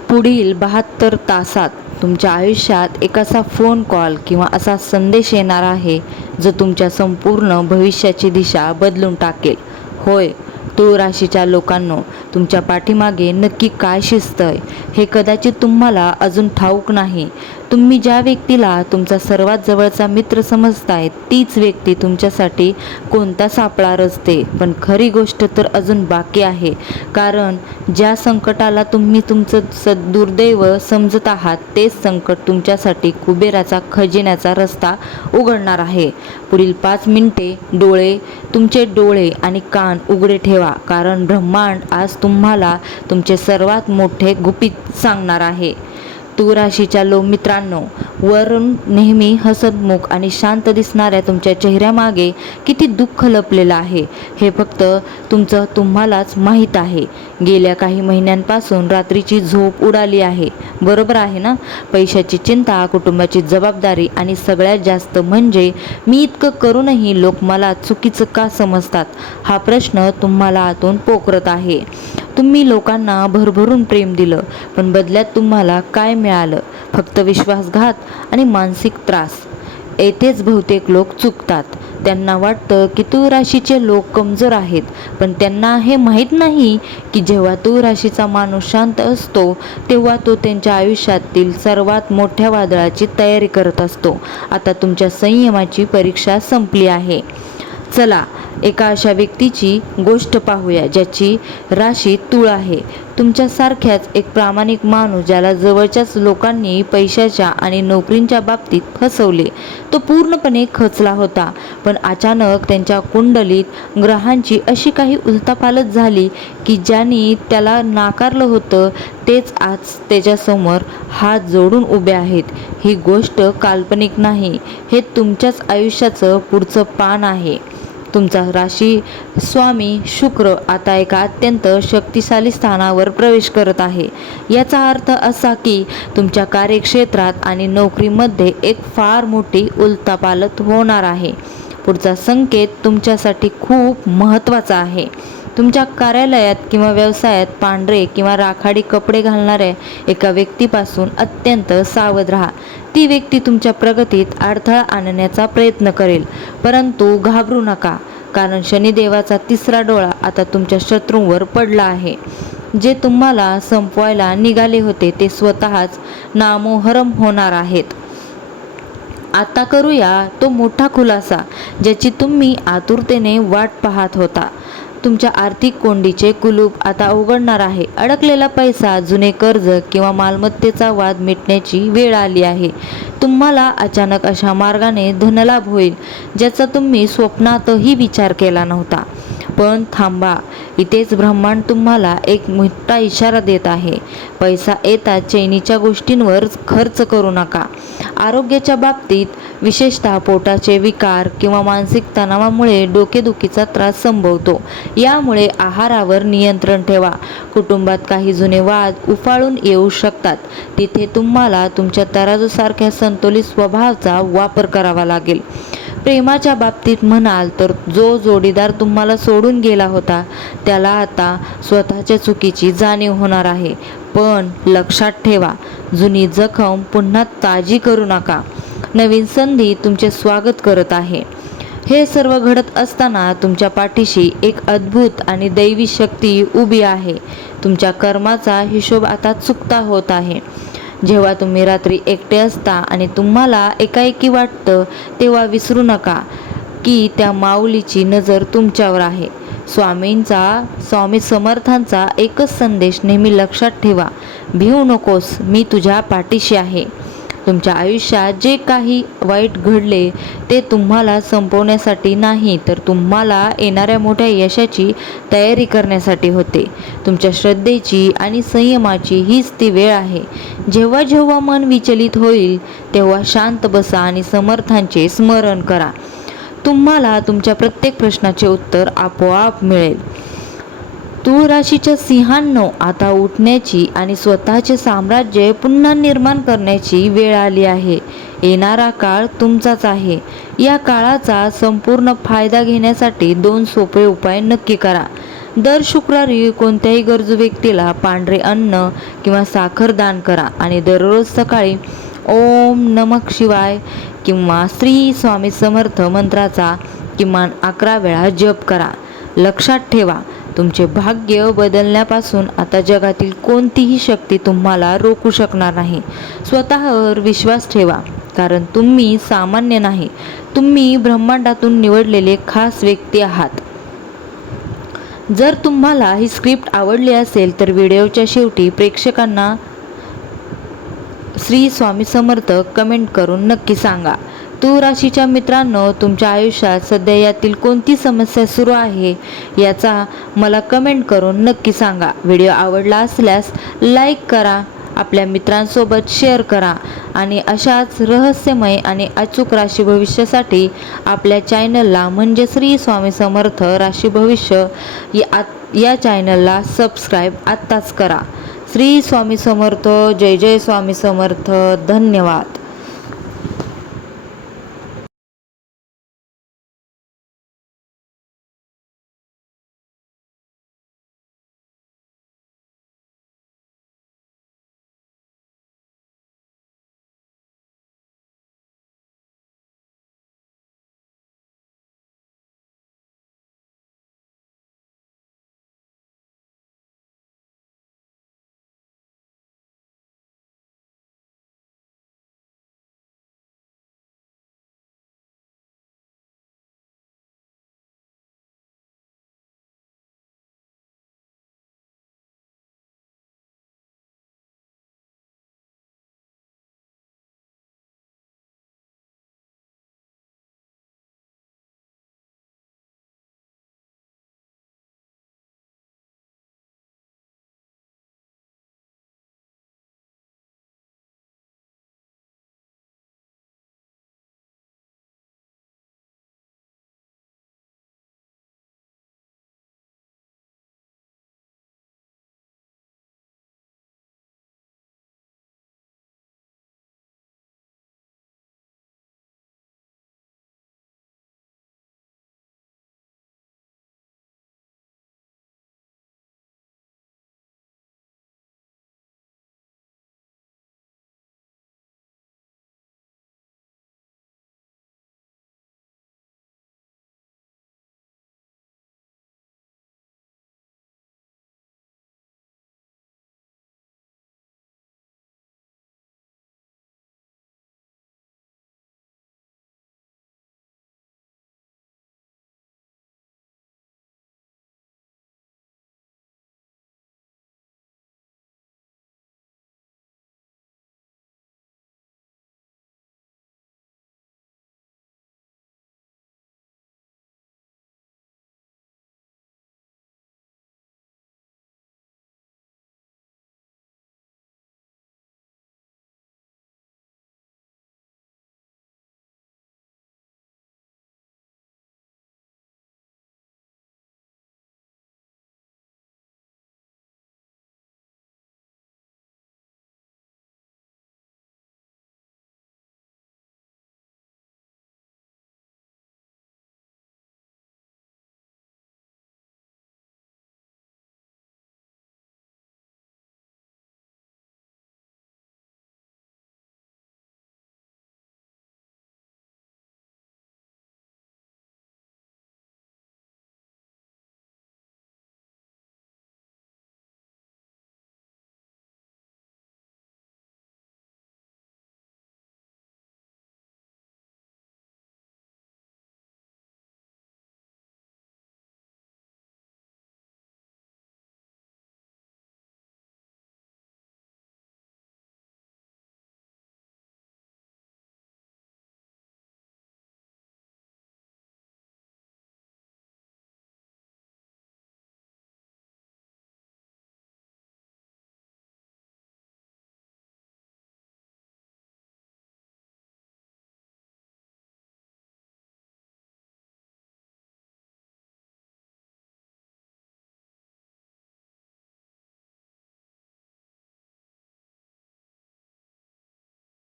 पुढील 72 तासात तुमच्या आयुष्यात एक असा फोन कॉल किंवा असा संदेश येणार आहे जो तुमच्या संपूर्ण भविष्याची दिशा बदलून टाकेल. होय, तुळ राशीच्या लोकांनो, तुमच्या पाठीमागे नक्की काय शिस्त आहे हे कदाचित तुम्हाला अजून ठाऊक नाही. तुम्ही ज्या व्यक्तीला तुमचा सर्वात जवळचा मित्र समजताय तीच व्यक्ती तुमच्यासाठी कोणता सापळा रचते. पण खरी गोष्ट तर अजून बाकी आहे. कारण ज्या संकटाला तुम्ही तुमचं दुर्दैव समजत आहात तेच संकट तुमच्यासाठी कुबेराचा खजिन्याचा रस्ता उघडणार आहे. पुढील 5 मिनिटे तुमचे डोळे आणि कान उघडे ठेवा, कारण ब्रह्मांड आज तुम्हाला तुमचे सर्वात मोठे गुपित सांगणार आहे. तुळ राशीच्या मित्रांनो, वरून नेहमी हसतमुख आणि शांत दिसणाऱ्या तुमच्या चेहऱ्यामागे किती दुःख लपलेलं आहे हे फक्त तुम्हालाच माहीत आहे. गेल्या काही महिन्यांपासून रात्रीची झोप उडाली आहे, बरोबर आहे ना? पैशाची चिंता, कुटुंबाची जबाबदारी आणि सगळ्यात जास्त म्हणजे मी इतकं करूनही लोक मला चुकीचं का समजतात हा प्रश्न तुम्हाला आतून पोखरत आहे. तुम्ही लोकांना भरभरून प्रेम दिलं, पण बदल्यात तुम्हाला काय मिळालं? फक्त विश्वासघात आणि मानसिक त्रास. येथेच बहुतेक लोक चुकतात. त्यांना वाटतं की तुळ राशीचे लोक कमजोर आहेत, पण त्यांना हे माहीत नाही की जेव्हा तुळ राशीचा माणूस शांत असतो तेव्हा तो त्यांच्या आयुष्यातील सर्वात मोठ्या वादळाची तयारी करत असतो. आता तुमच्या संयमाची परीक्षा संपली आहे. चला एका अशा व्यक्तीची गोष्ट पाहूया ज्याची राशी तुळ आहे. तुमच्यासारख्याच एक प्रामाणिक माणूस ज्याला जवळच्याच लोकांनी पैशाच्या आणि नोकरीच्या बाबतीत फसवले. तो पूर्णपणे खचला होता, पण अचानक त्यांच्या कुंडलीत ग्रहांची अशी काही उलथापालथ झाली की ज्यांनी त्याला नाकारलं होतं तेच आज त्याच्यासमोर हात जोडून उभे आहेत. ही गोष्ट काल्पनिक नाही, हे तुमच्याच आयुष्याचं पुढचं पान आहे. तुमचा राशी स्वामी शुक्र आता एका अत्यंत शक्तिशाली स्थानावर प्रवेश करत आहे. याचा अर्थ असा की तुमच्या कार्यक्षेत्रात आणि नोकरीमध्ये एक फार मोठी उलथापालथ होणार आहे. पुढचा संकेत तुमच्यासाठी खूप महत्त्वाचा आहे. तुमच्या कार्यालयात किंवा व्यवसायात पांढरे किंवा राखाडी कपडे घालणाऱ्या एका व्यक्तीपासून अत्यंत सावध राहा. ती व्यक्ती तुमच्या प्रगतीत अडथळा आणण्याचा प्रयत्न करेल, परंतु घाबरू नका, कारण शनिदेवाचा 3रा डोळा आता तुमच्या शत्रूंवर पडला आहे. जे तुम्हाला संपवायला निघाले होते ते स्वतःच नामोहरम होणार आहेत. आता करूया तो मोठा खुलासा ज्याची तुम्ही आतुरतेने वाट पाहत होता. तुमच्या आर्थिक कोंडीचे कुलूप आता उघडणार आहे. अडकलेला पैसा, जुने कर्ज किंवा मालमत्तेचा वाद मिटण्याची वेळ आली आहे. तुम्हाला अचानक अशा मार्गाने धनलाभ होईल ज्याचा तुम्ही स्वप्नातही विचार केला नव्हता. पण थांबा, इथेच ब्रह्मांड तुम्हाला एक मोठा इशारा देत आहे. पैसा येता चैनीच्या गोष्टींवर खर्च करू नका. आरोग्याच्या बाबतीत, विशेषतः पोटाचे विकार किंवा मानसिक तणावामुळे डोकेदुखीचा त्रास संभवतो. यामुळे आहारावर नियंत्रण ठेवा. कुटुंबात काही जुने वाद उफाळून येऊ शकतात. तिथे तुम्हाला तुमच्या तराजूसारख्या संतुलित स्वभावाचा वापर करावा लागेल. प्रेमाच्या बाबतीत म्हणाल तर जो जोडीदार तुम्हाला सोडून गेला होता त्याला आता स्वतःच्या चुकीची जाणीव होणार आहे. पण लक्षात ठेवा, जुनी जखम पुन्हा ताजी करू नका. नवीन संधी तुमचे स्वागत करत आहे. हे सर्व घडत असताना तुमच्या पाठीशी एक अद्भुत आणि दैवी शक्ती उभी आहे. तुमच्या कर्माचा हिशोब आता चुकता होत आहे. जेव्हा तुम्ही रात्री एकटे असता आणि तुम्हाला एकाएकी वाटतं तेव्हा विसरू नका की त्या माऊलीची नजर तुमच्यावर आहे. स्वामी समर्थांचा एकच संदेश नेहमी लक्षात ठेवा: भिवू नकोस, मी तुझ्या पाठीशी आहे. तुमच्या आयुष्यात जे काही वाईट घडले ते तुम्हाला संपवण्यासाठी नाही, तर तुम्हाला येणाऱ्या मोठ्या यशाची तयारी करण्यासाठी होते. तुमच्या श्रद्धेची आणि संयमाची हीच ती वेळ आहे. जेव्हा जेव्हा मन विचलित होईल तेव्हा शांत बसा आणि समर्थांचे स्मरण करा. तुम्हाला तुमच्या प्रत्येक प्रश्नाचे उत्तर आपोआप मिळेल. तुळ राशीच्या सिंहांनो, आता उठण्याची आणि स्वतःचे साम्राज्य पुन्हा निर्माण करण्याची वेळ आली आहे. येणारा काळ तुमचाच आहे. या काळाचा संपूर्ण फायदा घेण्यासाठी 2 सोपे उपाय नक्की करा. दर शुक्रवारी कोणत्याही गरजू व्यक्तीला पांढरे अन्न किंवा साखर दान करा आणि दररोज सकाळी ओम नमः शिवाय किंवा श्री स्वामी समर्थ मंत्राचा किमान 11 वेळा जप करा. लक्षात ठेवा, तुमचे भाग्य बदलण्यापासून आता जगातील कोणतीही शक्ती तुम्हाला रोखू शकणार नाही. स्वतःवर विश्वास ठेवा, कारण तुम्ही सामान्य नाही. तुम्ही ब्रह्मांडातून निवडलेले खास व्यक्ती आहात. जर तुम्हाला ही स्क्रिप्ट आवडली असेल तर व्हिडिओच्या शेवटी प्रेक्षकांना श्री स्वामी समर्थ कमेंट करून नक्की सांगा. तूळ राशीच्या मित्रांनो, तुमच्या आयुष्यात सध्या यातील कोणती समस्या सुरू आहे याचा मला कमेंट करून नक्की सांगा. व्हिडिओ आवडला असल्यास लाईक करा, आपल्या मित्रांसोबत शेअर करा आणि अशाच रहस्यमय आणि अचूक राशी भविष्यासाठी आपल्या चॅनलला म्हणजे श्री स्वामी समर्थ राशी भविष्य या चॅनलला सबस्क्राईब आत्ताच करा. श्री स्वामी समर्थ. जय जय स्वामी समर्थ. धन्यवाद.